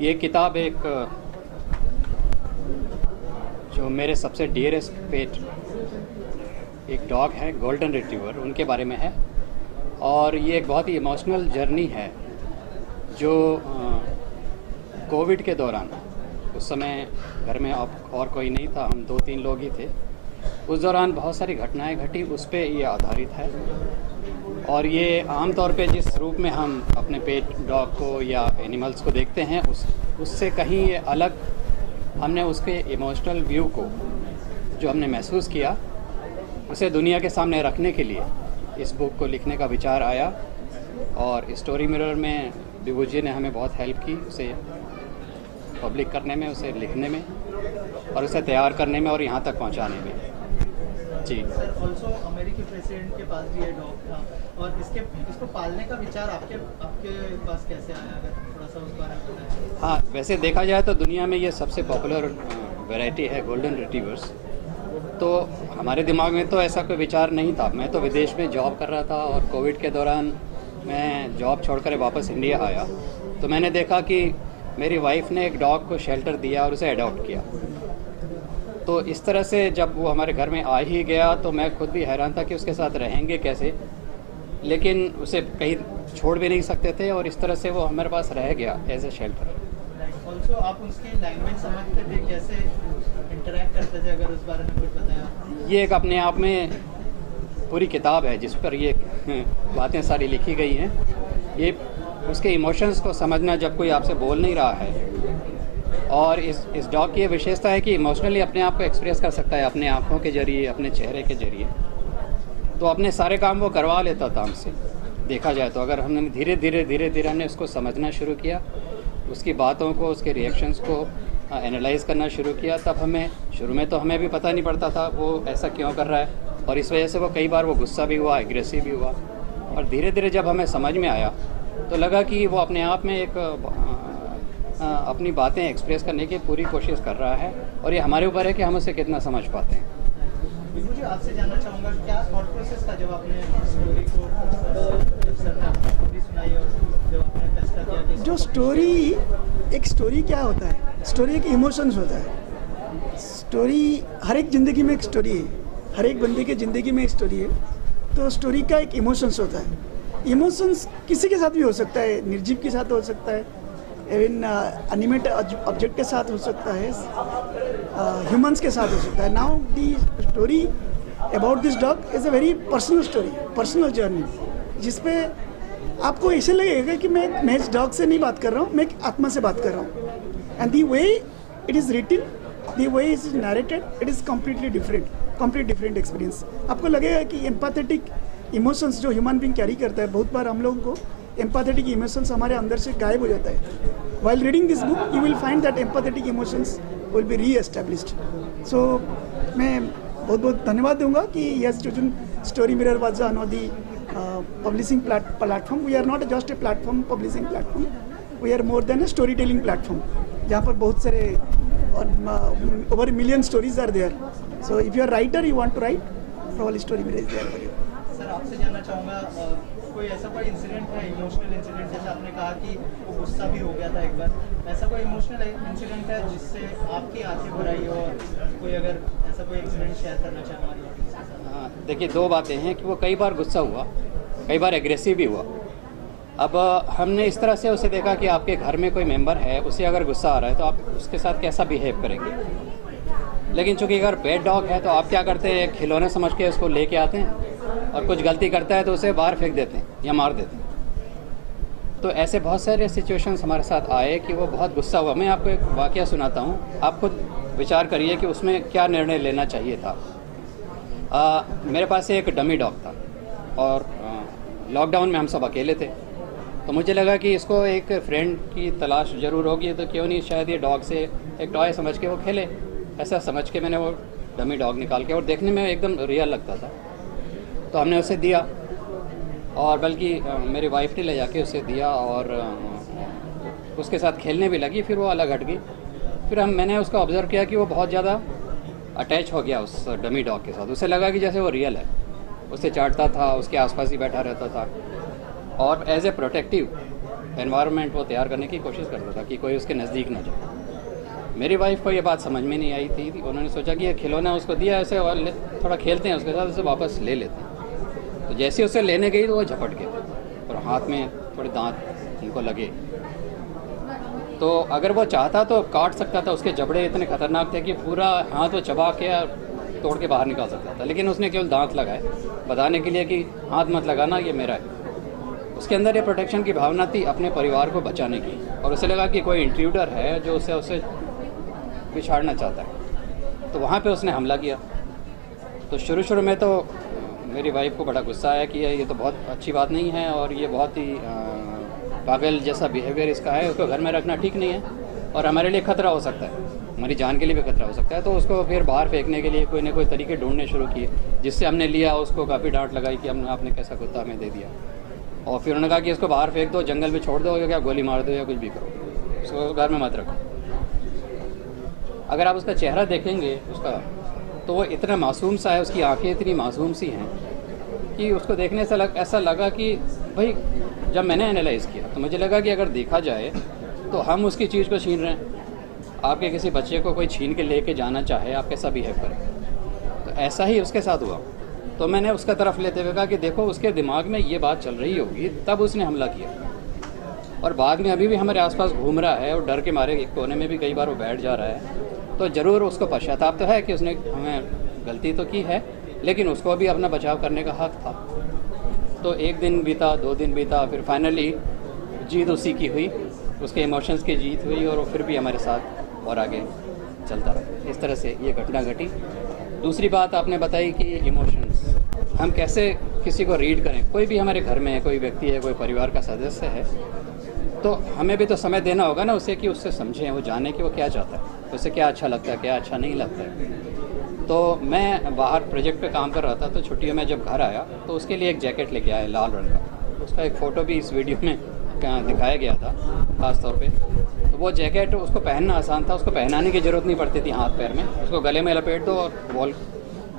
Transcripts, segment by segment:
ये किताब एक जो मेरे सबसे डियरेस्ट पेट एक डॉग है, गोल्डन रिट्रीवर, उनके बारे में है। और ये एक बहुत ही इमोशनल जर्नी है जो कोविड के दौरान, उस समय घर में अब और कोई नहीं था, हम 2-3 लोग ही थे। उस दौरान बहुत सारी घटनाएं घटी, उस पे ये आधारित है। और ये आम तौर पे जिस रूप में हम अपने पेट डॉग को या एनिमल्स को देखते हैं उससे कहीं ये अलग, हमने उसके इमोशनल व्यू को जो हमने महसूस किया उसे दुनिया के सामने रखने के लिए इस बुक को लिखने का विचार आया। और स्टोरी मिरर में विभू जी ने हमें बहुत हेल्प की उसे पब्लिक करने में, उसे लिखने में और उसे तैयार करने में और यहाँ तक पहुँचाने में। जी सर, ऑल्सो अमेरिकी प्रेसिडेंट के पास भी ये डॉग था और इसको पालने का विचार आपके पास कैसे आया, अगर थोड़ा सा उस बारे में बताएं। हाँ, वैसे देखा जाए तो दुनिया में ये सबसे पॉपुलर वैरायटी है गोल्डन रिट्रीवर्स। तो हमारे दिमाग में तो ऐसा कोई विचार नहीं था। मैं तो विदेश में जॉब कर रहा था और कोविड के दौरान मैं जॉब छोड़कर वापस इंडिया आया तो मैंने देखा कि मेरी वाइफ ने एक डॉग को शेल्टर दिया और उसे अडॉप्ट किया। तो इस तरह से जब वो हमारे घर में आ ही गया तो मैं खुद भी हैरान था कि उसके साथ रहेंगे कैसे, लेकिन उसे कहीं छोड़ भी नहीं सकते थे और इस तरह से वो हमारे पास रह गया एज ए शेल्टर। ऑल्सो आप उसकी लैंग्वेज समझते थे, कैसे इंटरेक्ट करते थे, अगर उस बारे में कुछ बताया। ये एक अपने आप में पूरी किताब है जिस पर ये बातें सारी लिखी गई हैं। ये उसके इमोशंस को समझना जब कोई आपसे बोल नहीं रहा है। और इस डॉग की ये विशेषता है कि इमोशनली अपने आप को एक्सप्रेस कर सकता है, अपने आँखों के जरिए, अपने चेहरे के जरिए। तो अपने सारे काम वो करवा लेता था हमसे, देखा जाए तो। अगर हमने धीरे धीरे हमने उसको समझना शुरू किया, उसकी बातों को, उसके रिएक्शंस को एनालाइज करना शुरू किया, तब हमें शुरू में तो हमें भी पता नहीं पड़ता था वो ऐसा क्यों कर रहा है। और इस वजह से वो कई बार वो गुस्सा भी हुआ, एग्रेसिव भी हुआ। और धीरे धीरे जब हमें समझ में आया तो लगा कि वो अपने आप में एक अपनी बातें एक्सप्रेस करने की पूरी कोशिश कर रहा है और ये हमारे ऊपर है कि हम उसे कितना समझ पाते हैं। मुझे आपसे जानना चाहूँगा, क्या थॉट प्रोसेस था जब आपने स्टोरी को सुनाई और जब आपने फैसला किया कि जो स्टोरी क्या होता है, स्टोरी एक इमोशंस होता है। स्टोरी हर एक ज़िंदगी में एक स्टोरी है, हर एक बंदे के ज़िंदगी में एक स्टोरी है। तो स्टोरी का एक इमोशंस होता है। इमोशंस किसी के साथ भी हो सकता है, निर्जीव के साथ हो सकता है, इवन एनिमेटेड ऑब्जेक्ट के साथ हो सकता है, ह्यूमंस के साथ हो सकता है। Now the story about this dog is a very personal story, personal journey, जिसपे आपको ऐसे लगेगा कि मैं इस डॉग से नहीं बात कर रहा हूँ, मैं एक आत्मा से बात कर रहा हूँ। And the way it is written, the way is narrated, it is complete different experience. आपको लगेगा कि एम्पैथेटिक इमोशंस जो ह्यूमन बीइंग कैरी करता है, बहुत बार हम लोगों को एम्पैथेटिक इमोशंस हमारे अंदर से गायब हो जाता है। While reading this book, you will find that empathetic emotions will be re-established. So, मैं बहुत बहुत धन्यवाद दूंगा कि yes, chosen Story Mirror was on the publishing platform. We are not just a platform, publishing platform. We are more than a storytelling platform. जहाँ पर बहुत सारे over a million stories are there. So, if you are a writer, you want to write, probably Story Mirror is there for you. Sir, आपसे जानना चाहूँगा, कोई ऐसा कोई इंसिडेंट है, इमोशनल इंसिडेंट, जैसे आपने कहा कि वो गुस्सा भी हो गया था एक बार, ऐसा कोई इमोशनल इंसिडेंट है जिससे आपकी आंखें भर आई हो, और कोई अगर ऐसा कोई इंसिडेंट शेयर करना चाहे हमारी ऑडियंस के साथ? हाँ, देखिए, दो बातें हैं कि वो कई बार गुस्सा हुआ, कई बार एग्रेसिव भी हुआ। अब हमने इस तरह से उसे देखा कि आपके घर में कोई मेंबर है, उसे अगर गुस्सा आ रहा है तो आप उसके साथ कैसा बिहेव करेंगे। लेकिन चूंकि अगर पेट डॉग है तो आप क्या करते हैं, खिलौने समझ के उसको लेके आते हैं और कुछ गलती करता है तो उसे बाहर फेंक देते हैं या मार देते हैं। तो ऐसे बहुत सारे सिचुएशंस हमारे साथ आए कि वो बहुत गुस्सा हुआ। मैं आपको एक वाकया सुनाता हूँ, आप खुद विचार करिए कि उसमें क्या निर्णय लेना चाहिए था। मेरे पास एक डमी डॉग था और लॉकडाउन में हम सब अकेले थे, तो मुझे लगा कि इसको एक फ्रेंड की तलाश ज़रूर होगी, तो क्यों नहीं शायद ये डॉग से एक टॉय समझ के वो खेले। ऐसा समझ के मैंने वो डमी डॉग निकाल के, और देखने में एकदम रियल लगता था, तो हमने उसे दिया। और बल्कि मेरी वाइफ ने ले जाके उसे दिया और उसके साथ खेलने भी लगी। फिर वो अलग हट गई। फिर मैंने उसको ऑब्ज़र्व किया कि वो बहुत ज़्यादा अटैच हो गया उस डमी डॉग के साथ। उसे लगा कि जैसे वो रियल है, उसे चाटता था, उसके आसपास ही बैठा रहता था। और एज ए प्रोटेक्टिव एनवायरनमेंट वो तैयार करने की कोशिश करता था कि कोई उसके नज़दीक ना जाए। मेरी वाइफ को ये बात समझ में नहीं आई थी। उन्होंने सोचा कि ये खिलौना उसको दिया ऐसे और थोड़ा खेलते हैं उसके साथ, उसे वापस ले लेते हैं। तो जैसे उसे लेने गई तो वो झपट गया और हाथ में थोड़े दांत उनको लगे। तो अगर वो चाहता तो काट सकता था, उसके जबड़े इतने ख़तरनाक थे कि पूरा हाथ वो चबा के तोड़ के बाहर निकाल सकता था, लेकिन उसने केवल दांत लगाए बताने के लिए कि हाथ मत लगाना, ये मेरा है। उसके अंदर ये प्रोटेक्शन की भावना थी अपने परिवार को बचाने की, और उसे लगा कि कोई इंट्रूडर है जो उसे पिछाड़ना चाहता है, तो वहाँ पे उसने हमला किया। तो शुरू में तो मेरी वाइफ को बड़ा गुस्सा आया कि ये तो बहुत अच्छी बात नहीं है और ये बहुत ही पागल जैसा बिहेवियर इसका है, उसको घर में रखना ठीक नहीं है और हमारे लिए ख़तरा हो सकता है, हमारी जान के लिए भी खतरा हो सकता है। तो उसको फिर बाहर फेंकने के लिए कोई ना कोई तरीके ढूंढने शुरू किए, जिससे हमने लिया उसको काफ़ी डांट लगाई कि आपने कैसा कुत्ता हमें दे दिया। और फिर उन्होंने कहा कि इसको बाहर फेंक दो, जंगल में छोड़ दो, या क्या गोली मार दो या कुछ भी करो, उसको घर में मत रखो। अगर आप उसका चेहरा देखेंगे उसका, तो वो इतना मासूम सा है, उसकी आंखें इतनी मासूम सी हैं कि उसको देखने से ऐसा लगा कि भाई, जब मैंने एनालाइज़ किया तो मुझे लगा कि अगर देखा जाए तो हम उसकी चीज़ को छीन रहे हैं। आपके किसी बच्चे को कोई छीन के लेके जाना चाहे, आप कैसा बिहेव करें, तो ऐसा ही उसके साथ हुआ। तो मैंने उसका तरफ लेते हुए कहा कि देखो, उसके दिमाग में ये बात चल रही होगी तब उसने हमला किया, और बाद में अभी भी हमारे आसपास घूम रहा है और डर के मारे एक कोने में भी कई बार वो बैठ जा रहा है। तो ज़रूर उसको पश्चाताप तो है कि उसने हमें गलती तो की है, लेकिन उसको भी अपना बचाव करने का हक था। तो एक दिन बीता, 2 दिन बीता, फिर फाइनली जीत उसी की हुई, उसके इमोशंस की जीत हुई, और वो फिर भी हमारे साथ और आगे चलता रहा। इस तरह से ये घटना घटी। दूसरी बात आपने बताई कि इमोशंस हम कैसे किसी को रीड करें। कोई भी हमारे घर में है, कोई व्यक्ति है, कोई परिवार का सदस्य है, तो हमें भी तो समय देना होगा ना उसे, कि उससे समझें, वो जाने कि वो क्या चाहता है, उसे क्या अच्छा लगता है, क्या अच्छा नहीं लगता है। तो मैं बाहर प्रोजेक्ट पे काम कर रहा था, तो छुट्टियों में जब घर आया तो उसके लिए एक जैकेट लेके आया लाल रंग का। उसका एक फ़ोटो भी इस वीडियो में दिखाया गया था ख़ास तौर पे। तो वो जैकेट उसको पहनना आसान था, उसको पहनाने की ज़रूरत नहीं पड़ती थी हाथ पैर में, उसको गले में लपेट दो और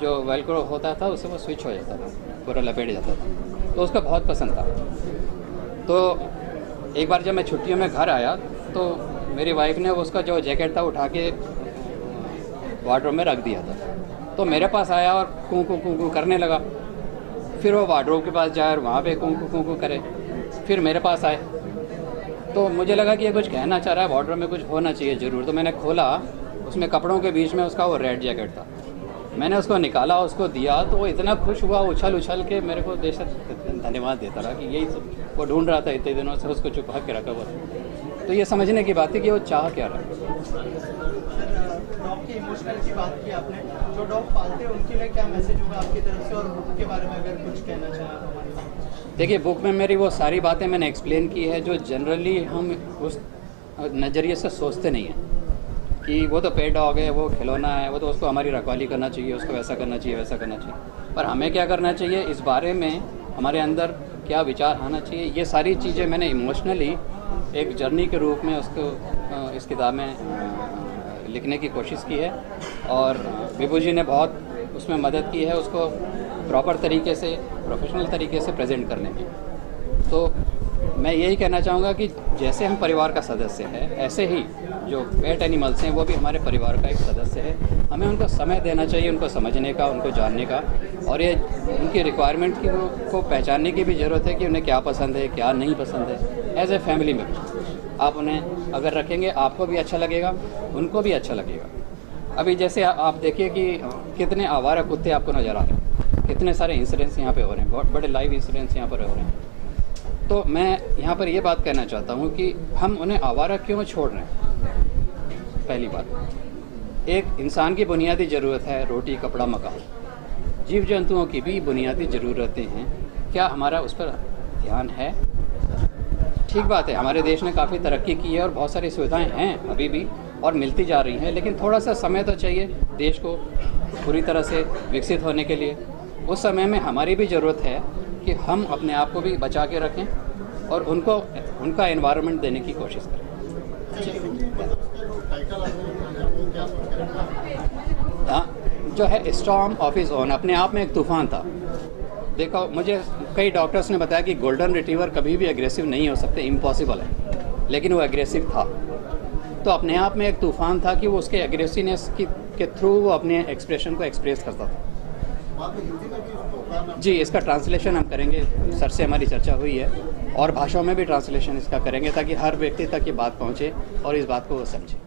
जो वेलक्रो होता था उससे वो स्विच हो जाता था, पूरा लपेट जाता था। तो उसको बहुत पसंद था। तो एक बार जब मैं छुट्टियों में घर आया तो मेरी वाइफ ने उसका जो जैकेट था उठा के वार्डरोब में रख दिया था। तो मेरे पास आया और कूं कूं करने लगा। फिर वो वार्डरोब के पास जाए और वहाँ पे कूं कूं करे, फिर मेरे पास आए। तो मुझे लगा कि ये कुछ कहना चाह रहा है, वार्डरोब में कुछ होना चाहिए ज़रूर। तो मैंने खोला, उसमें कपड़ों के बीच में उसका वो रेड जैकेट था। मैंने उसको निकाला, उसको दिया, तो वो इतना खुश हुआ, उछल के मेरे को देश धन्यवाद देता रहा कि यही तो वो ढूंढ रहा था इतने दिनों से, उसको छुपा के रखा हुआ। तो ये समझने की बात है कि वो चाह क्या रहा है। डॉग की इमोशनल की बात की आपने, जो डॉग पालते हैं उनके लिए क्या मैसेज होगा आपकी तरफ से, और बुक के बारे में अगर कुछ कहना चाहें। देखिए, बुक में मेरी वो सारी बातें मैंने एक्सप्लेन की है जो जनरली हम उस नज़रिए से सोचते नहीं हैं कि वो तो पेट डॉग है, वो खिलौना है, वो तो उसको हमारी रखवाली करना चाहिए, उसको वैसा करना चाहिए, वैसा करना चाहिए। पर हमें क्या करना चाहिए, इस बारे में हमारे अंदर क्या विचार आना चाहिए, ये सारी चीज़ें मैंने इमोशनली एक जर्नी के रूप में उसको इस किताब में लिखने की कोशिश की है। और विभू जी ने बहुत उसमें मदद की है उसको प्रॉपर तरीके से, प्रोफेशनल तरीके से प्रेजेंट करने में। तो मैं यही कहना चाहूँगा कि जैसे हम परिवार का सदस्य है, ऐसे ही जो पेट एनिमल्स हैं वो भी हमारे परिवार का एक सदस्य है। हमें उनको समय देना चाहिए, उनको समझने का, उनको जानने का, और ये उनकी रिक्वायरमेंट की को पहचानने की भी ज़रूरत है कि उन्हें क्या पसंद है, क्या नहीं पसंद है। एज ए फैमिली में आप उन्हें अगर रखेंगे, आपको भी अच्छा लगेगा, उनको भी अच्छा लगेगा। अभी जैसे आप देखिए कि कितने आवारा कुत्ते आपको नज़र आ रहे हैं, कितने सारे इंसिडेंट्स यहाँ पे हो रहे हैं, बहुत बड़े लाइव इंसिडेंट्स यहाँ पर हो रहे हैं। तो मैं यहाँ पर ये बात कहना चाहता हूँ कि हम उन्हें आवारा क्यों छोड़ रहे हैं। पहली बात, एक इंसान की बुनियादी ज़रूरत है रोटी, कपड़ा, मकान। जीव जंतुओं की भी बुनियादी ज़रूरतें हैं, क्या हमारा उस पर ध्यान है? ठीक बात है, हमारे देश ने काफ़ी तरक्की की है और बहुत सारी सुविधाएं हैं अभी भी और मिलती जा रही हैं, लेकिन थोड़ा सा समय तो चाहिए देश को पूरी तरह से विकसित होने के लिए। उस समय में हमारी भी ज़रूरत है कि हम अपने आप को भी बचा के रखें और उनको उनका एनवायरनमेंट देने की कोशिश करें। हाँ, जो है स्टॉर्म ऑफ हिज ओन, अपने आप में एक तूफ़ान था। देखो, मुझे कई डॉक्टर्स ने बताया कि गोल्डन रिट्रीवर कभी भी एग्रेसिव नहीं हो सकते, इम्पॉसिबल है, लेकिन वो एग्रेसिव था। तो अपने आप में एक तूफ़ान था कि वो उसके एग्रेसिवनेस के थ्रू वो अपने एक्सप्रेशन को एक्सप्रेस करता था। जी, इसका ट्रांसलेशन हम करेंगे, सर से हमारी चर्चा हुई है, और भाषाओं में भी ट्रांसलेशन इसका करेंगे ताकि हर व्यक्ति तक ये बात पहुँचे और इस बात को वो समझे।